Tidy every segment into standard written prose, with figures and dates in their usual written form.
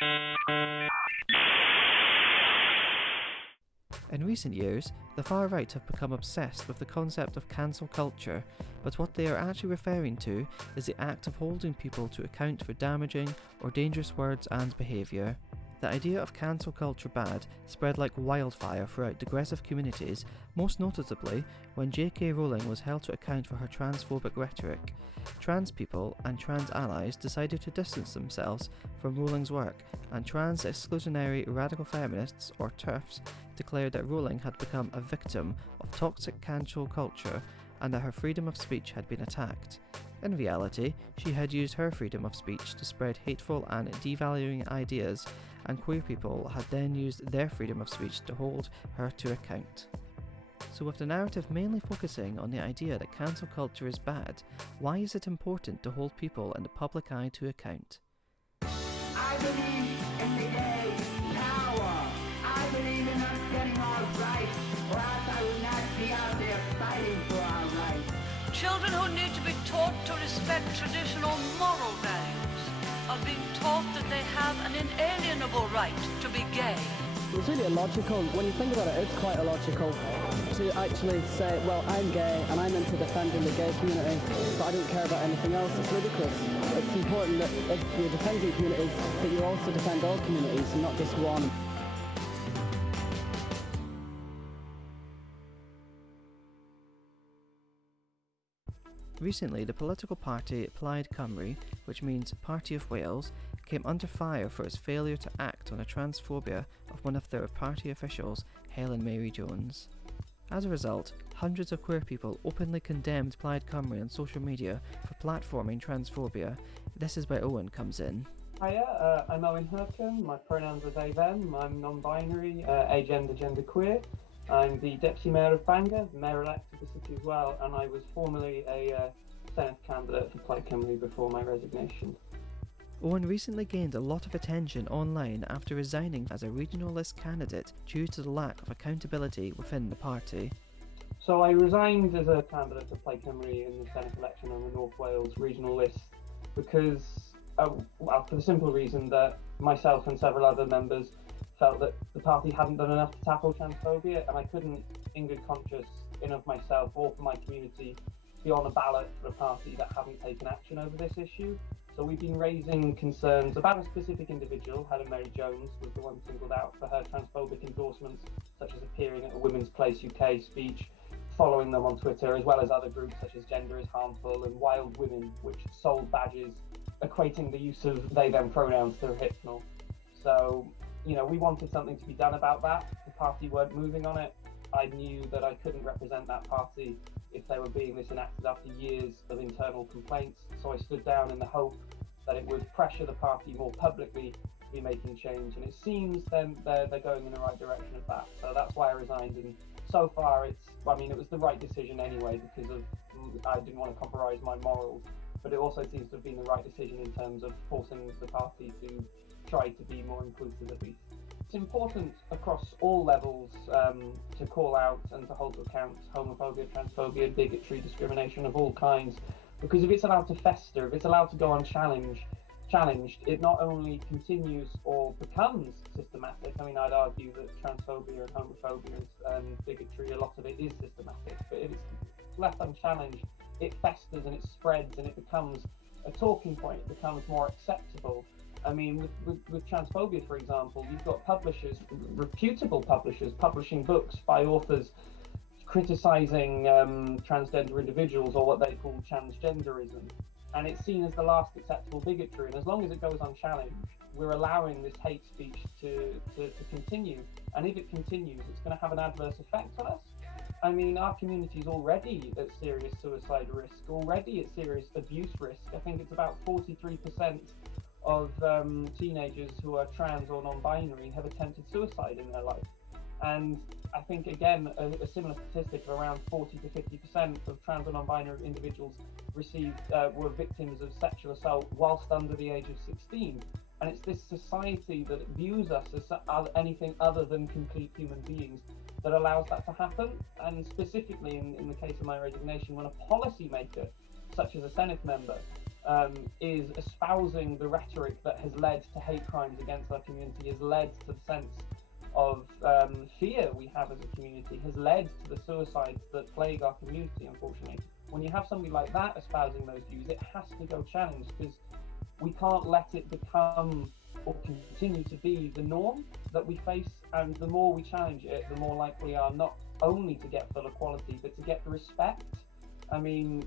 In recent years, the far right have become obsessed with the concept of cancel culture, but what they are actually referring to is the act of holding people to account for damaging or dangerous words and behaviour. The idea of cancel culture bad spread like wildfire throughout digressive communities, most noticeably when J.K. Rowling was held to account for her transphobic rhetoric. Trans people and trans allies decided to distance themselves from Rowling's work, and trans exclusionary radical feminists, or TERFs, declared that Rowling had become a victim of toxic cancel culture and that her freedom of speech had been attacked. In reality, she had used her freedom of speech to spread hateful and devaluing ideas, and queer people had then used their freedom of speech to hold her to account. So with the narrative mainly focusing on the idea that cancel culture is bad, why is it important to hold people in the public eye to account? I believe in the gay power. I believe in us getting our rights, or else I will not be out there fighting for our rights. Children who need to be taught to respect traditional moral values are being taught that they have an inalienable right to be gay. It's really illogical. When you think about it, it's quite illogical to actually say, well, I'm gay and I'm into defending the gay community, but I don't care about anything else. It's ridiculous. It's important that if you're defending communities, that you also defend all communities and not just one. Recently, the political party Plaid Cymru, which means Party of Wales, came under fire for its failure to act on a transphobia of one of their party officials, Helen Mary Jones. As a result, hundreds of queer people openly condemned Plaid Cymru on social media for platforming transphobia. This is where Owen comes in. Hiya, I'm Owen Hurcum. My pronouns are they, them. I'm non-binary, agender, genderqueer. I'm the Deputy Mayor of Bangor, Mayor-elect of the city as well, and I was formerly a Senedd candidate for Plaid Cymru before my resignation. Owen recently gained a lot of attention online after resigning as a regional list candidate due to the lack of accountability within the party. So I resigned as a candidate for Plaid Cymru in the Senedd election on the North Wales regional list because, well, for the simple reason that myself and several other members felt that the party hadn't done enough to tackle transphobia, and I couldn't, in good conscience, in of myself or for my community, be on a ballot for a party that hadn't taken action over this issue. So we've been raising concerns about a specific individual. Helen Mary Jones was the one singled out for her transphobic endorsements, such as appearing at a Women's Place UK speech, following them on Twitter, as well as other groups such as Gender is Harmful and Wild Women, which sold badges equating the use of they-them pronouns to hypnol. So, you know, we wanted something to be done about that. The party weren't moving on it. I knew that I couldn't represent that party if they were being this enacted after years of internal complaints. So I stood down in the hope that it would pressure the party more publicly to be making change. And it seems then they're going in the right direction of that. So that's why I resigned. And so far it was the right decision anyway, because I didn't want to compromise my morals. But it also seems to have been the right decision in terms of forcing the party to try to be more inclusive at least. It's important across all levels to call out and to hold to account homophobia, transphobia, bigotry, discrimination of all kinds, because if it's allowed to fester, if it's allowed to go unchallenged, it not only continues or becomes systematic. I mean, I'd argue that transphobia and homophobia and bigotry, a lot of it is systematic, but if it's left unchallenged, it festers and it spreads and it becomes a talking point, it becomes more acceptable. I mean, with transphobia, for example, you've got publishers, reputable publishers, publishing books by authors criticising transgender individuals or what they call transgenderism. And it's seen as the last acceptable bigotry. And as long as it goes unchallenged, we're allowing this hate speech to continue. And if it continues, it's going to have an adverse effect on us. I mean, our community is already at serious suicide risk, already at serious abuse risk. I think it's about 43% of teenagers who are trans or non-binary have attempted suicide in their life. And I think, again, a similar statistic of around 40 to 50% of trans or non-binary individuals were victims of sexual assault whilst under the age of 16. And it's this society that views us as anything other than complete human beings that allows that to happen. And specifically in the case of my resignation, when a policymaker, such as a Senedd member, is espousing the rhetoric that has led to hate crimes against our community, has led to the sense of fear we have as a community, has led to the suicides that plague our community, unfortunately. When you have somebody like that espousing those views, it has to go challenged, because we can't let it become or continue to be the norm that we face. And the more we challenge it, the more likely we are not only to get full equality, but to get the respect. I mean,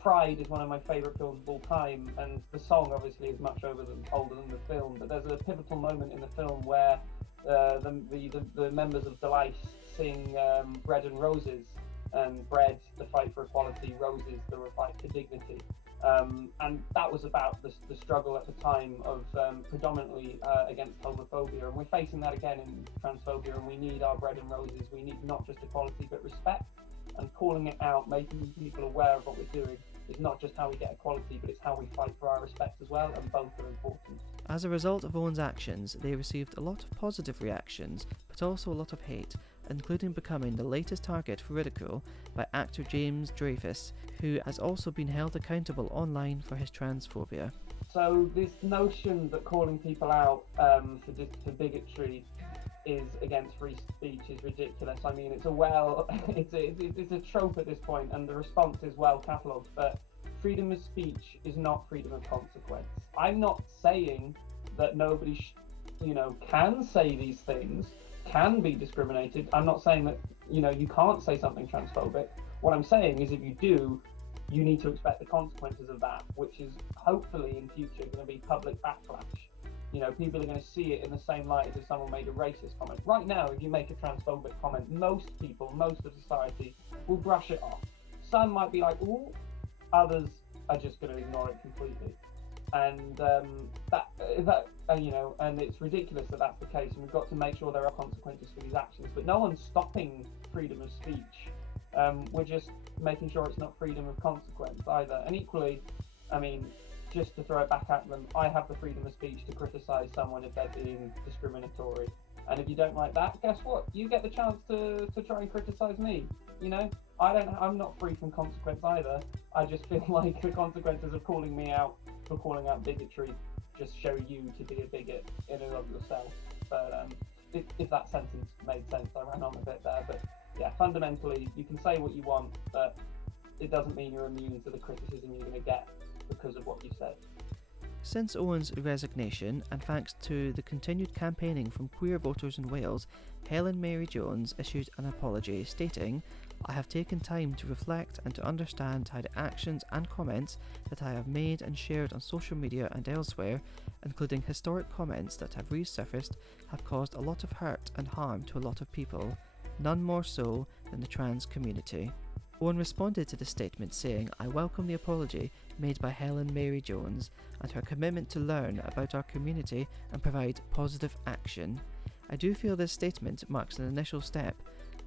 Pride is one of my favourite films of all time, and the song obviously is much older than the film, but there's a pivotal moment in the film where the members of the Lice sing Bread and Roses, and bread, the fight for equality, roses, the fight for dignity. And that was about the struggle at the time of predominantly against homophobia, and we're facing that again in transphobia, and we need our bread and roses. We need not just equality but respect, and calling it out, making people aware of what we're doing is not just how we get equality, but it's how we fight for our respect as well, and both are important. As a result of Owen's actions, they received a lot of positive reactions, but also a lot of hate, including becoming the latest target for ridicule by actor James Dreyfus, who has also been held accountable online for his transphobia. So this notion that calling people out for bigotry is against free speech is ridiculous. I mean, it's a trope at this point, and the response is well catalogued, but freedom of speech is not freedom of consequence. I'm not saying that nobody can say these things, can be discriminated. I'm not saying that you can't say something transphobic. What I'm saying is, if you do, you need to expect the consequences of that, which is hopefully in future going to be public backlash. People are going to see it in the same light as if someone made a racist comment. Right now, if you make a transphobic comment, most people, most of society will brush it off. Some might be like, ooh, others are just going to ignore it completely. And and it's ridiculous that that's the case, and we've got to make sure there are consequences for these actions. But no one's stopping freedom of speech. We're just making sure it's not freedom of consequence either. And equally, I mean, just to throw it back at them, I have the freedom of speech to criticise someone if they're being discriminatory. And if you don't like that, guess what? You get the chance to try and criticise me. I'm not free from consequence either. I just feel like the consequences of calling me out for calling out bigotry just show you to be a bigot in and of yourself. But if that sentence made sense, I ran on a bit there. But yeah, fundamentally, you can say what you want, but it doesn't mean you're immune to the criticism you're going to get because of what you said. Since Owen's resignation, and thanks to the continued campaigning from queer voters in Wales, Helen Mary Jones issued an apology stating, "I have taken time to reflect and to understand how the actions and comments that I have made and shared on social media and elsewhere, including historic comments that have resurfaced, have caused a lot of hurt and harm to a lot of people, none more so than the trans community." Owen responded to the statement saying, "I welcome the apology made by Helen Mary Jones and her commitment to learn about our community and provide positive action. I do feel this statement marks an initial step.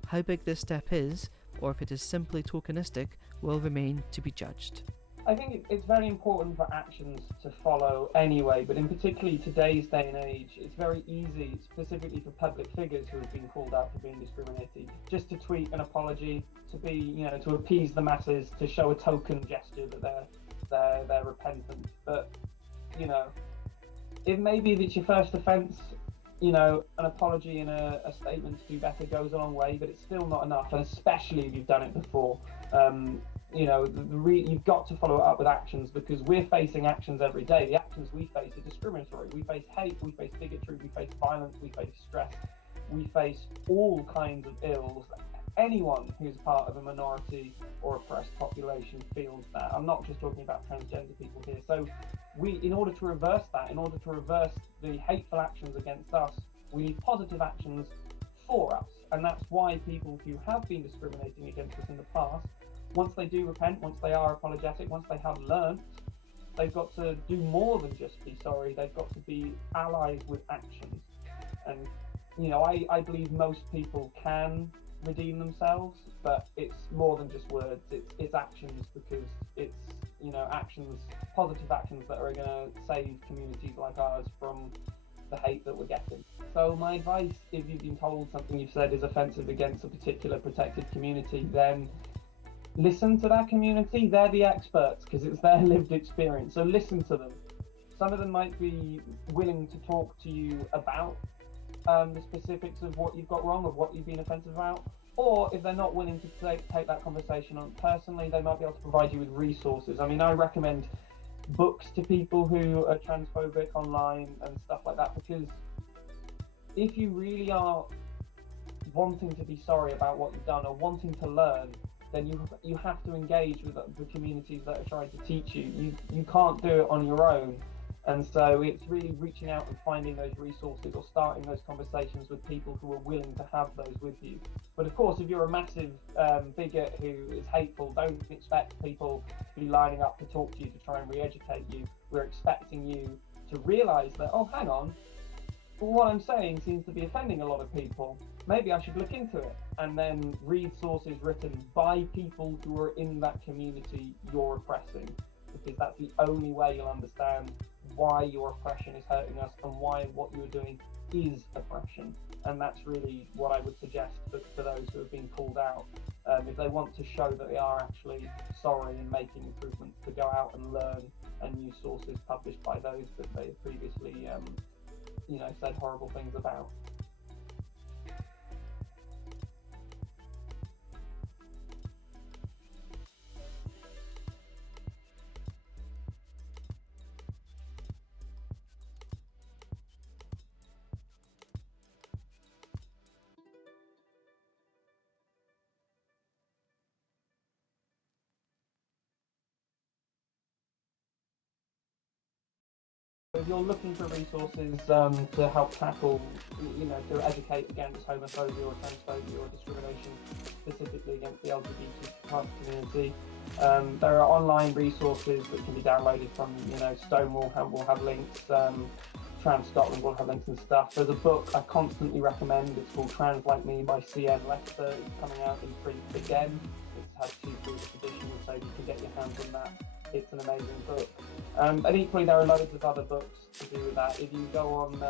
How big this step is, or if it is simply tokenistic, will remain to be judged." I think it's very important for actions to follow anyway, but in particularly today's day and age, it's very easy, specifically for public figures who have been called out for being discriminated, just to tweet an apology, to be, to appease the masses, to show a token gesture that they're repentant. But, if maybe it's your first offence, an apology and a statement to do better goes a long way, but it's still not enough, and especially if you've done it before. You've got to follow it up with actions, because we're facing actions every day. The actions we face are discriminatory. We face hate, we face bigotry, we face violence, we face stress, we face all kinds of ills. Anyone who's part of a minority or oppressed population feels that. I'm not just talking about transgender people here. So in order to reverse that, in order to reverse the hateful actions against us, we need positive actions for us. And that's why people who have been discriminating against us in the past, once they do repent, once they are apologetic, once they have learned, they've got to do more than just be sorry. They've got to be allied with actions. And, I believe most people can redeem themselves, but it's more than just words. It's actions, because it's, actions, positive actions that are going to save communities like ours from the hate that we're getting. So my advice, if you've been told something you've said is offensive against a particular protected community, then listen to that community. They're the experts because it's their lived experience. So listen to them. Some of them might be willing to talk to you about the specifics of what you've got wrong, of what you've been offensive about. Or if they're not willing to take that conversation on personally, they might be able to provide you with resources. I mean, I recommend books to people who are transphobic online and stuff like that, because if you really are wanting to be sorry about what you've done or wanting to learn, then you have to engage with the communities that are trying to teach you. You can't do it on your own. And so it's really reaching out and finding those resources or starting those conversations with people who are willing to have those with you. But of course, if you're a massive bigot who is hateful, don't expect people to be lining up to talk to you to try and re-educate you. We're expecting you to realise that, oh, hang on, what I'm saying seems to be offending a lot of people. Maybe I should look into it, and then read sources written by people who are in that community you're oppressing, because that's the only way you'll understand why your oppression is hurting us and why what you're doing is oppression. And that's really what I would suggest for those who have been called out. If they want to show that they are actually sorry and making improvements, to go out and learn and use sources published by those that they have previously said horrible things about. If you're looking for resources to help tackle, to educate against homophobia or transphobia or discrimination, specifically against the LGBT+ community, there are online resources that can be downloaded from, Stonewall will have links, Trans Scotland will have links and stuff. There's a book I constantly recommend. It's called Trans Like Me by C.M. Lester. It's coming out in print again. It's had 2 previous editions, so you can get your hands on that. It's an amazing book. And equally, there are loads of other books to do with that. If you go on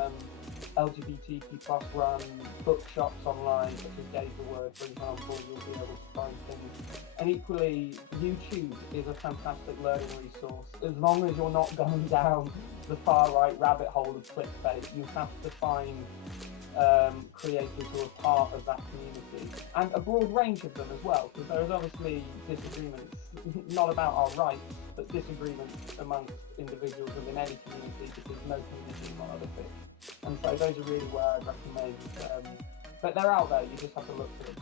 LGBTQ+ run bookshops online, such as Gay's the Word, for example, you'll be able to find things. And equally, YouTube is a fantastic learning resource. As long as you're not going down the far-right rabbit hole of clickbait, you have to find creators who are part of that community, and a broad range of them as well, because there is obviously disagreements, not about our rights, but disagreements amongst individuals within any community, because no community is monolithic. And so those are really where I recommend, but they're out there, you just have to look for them.